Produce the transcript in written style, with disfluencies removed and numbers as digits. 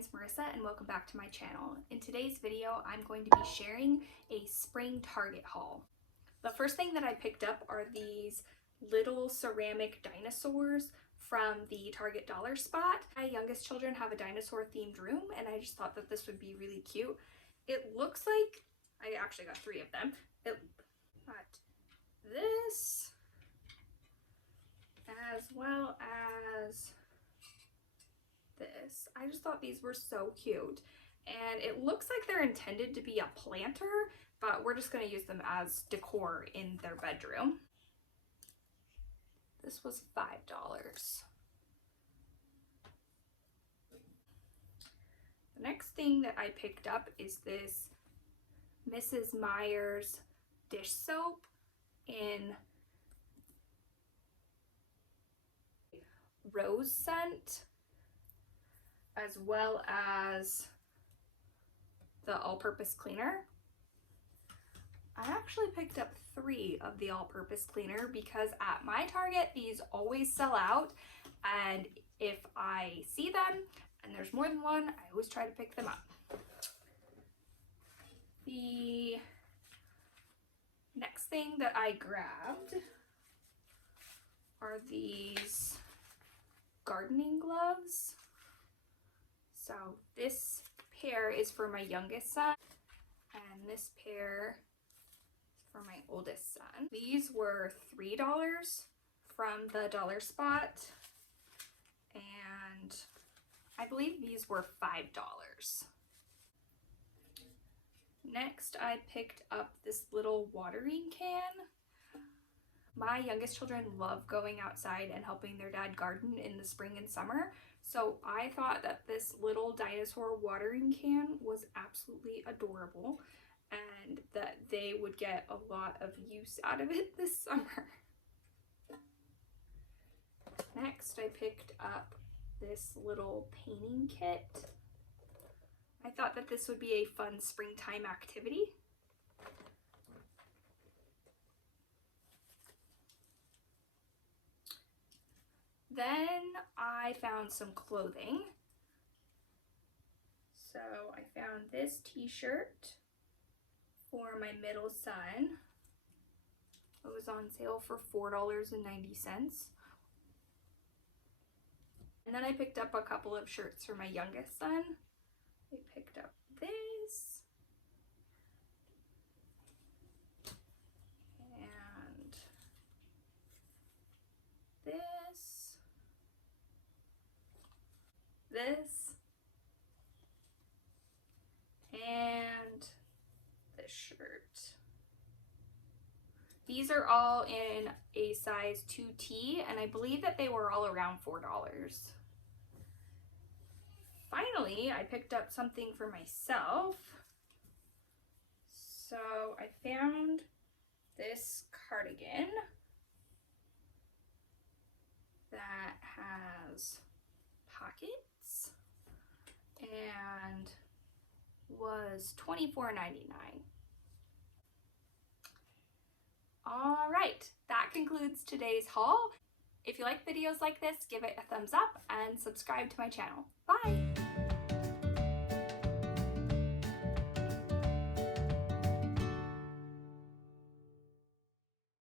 name's Marissa and welcome back to my channel. In today's video, I'm going to be sharing a spring Target haul. The first thing that I picked up are these little ceramic dinosaurs from the Target Dollar Spot. My youngest children have a dinosaur themed room and I just thought that this would be really cute. It looks like, I actually got 3 of them. It got this, as well as this. I just thought these were so cute, and it looks like they're intended to be a planter, but we're just going to use them as decor in their bedroom. This was $5. The next thing that I picked up is this Mrs. Meyer's dish soap in rose scent, as well as the all-purpose cleaner. I actually picked up 3 of the all-purpose cleaner because at my Target these always sell out, and if I see them and there's more than one, I always try to pick them up. The next thing that I grabbed are these gardening gloves. So this pair is for my youngest son, and this pair is for my oldest son. These were $3 from the Dollar Spot, and I believe these were $5. Next, I picked up this little watering can. My youngest children love going outside and helping their dad garden in the spring and summer, so I thought that this little dinosaur watering can was absolutely adorable and that they would get a lot of use out of it this summer. Next, I picked up this little painting kit. I thought that this would be a fun springtime activity. Then I found some clothing. So I found this t-shirt for my middle son. It was on sale for $4.90. And then I picked up a couple of shirts for my youngest son. I picked up this. And this. This. And this shirt. These are all in a size 2T, and I believe that they were all around $4. Finally, I picked up something for myself. So I found this cardigan that has pockets and was $24.99. Alright, that concludes today's haul. If you like videos like this, give it a thumbs up and subscribe to my channel. Bye!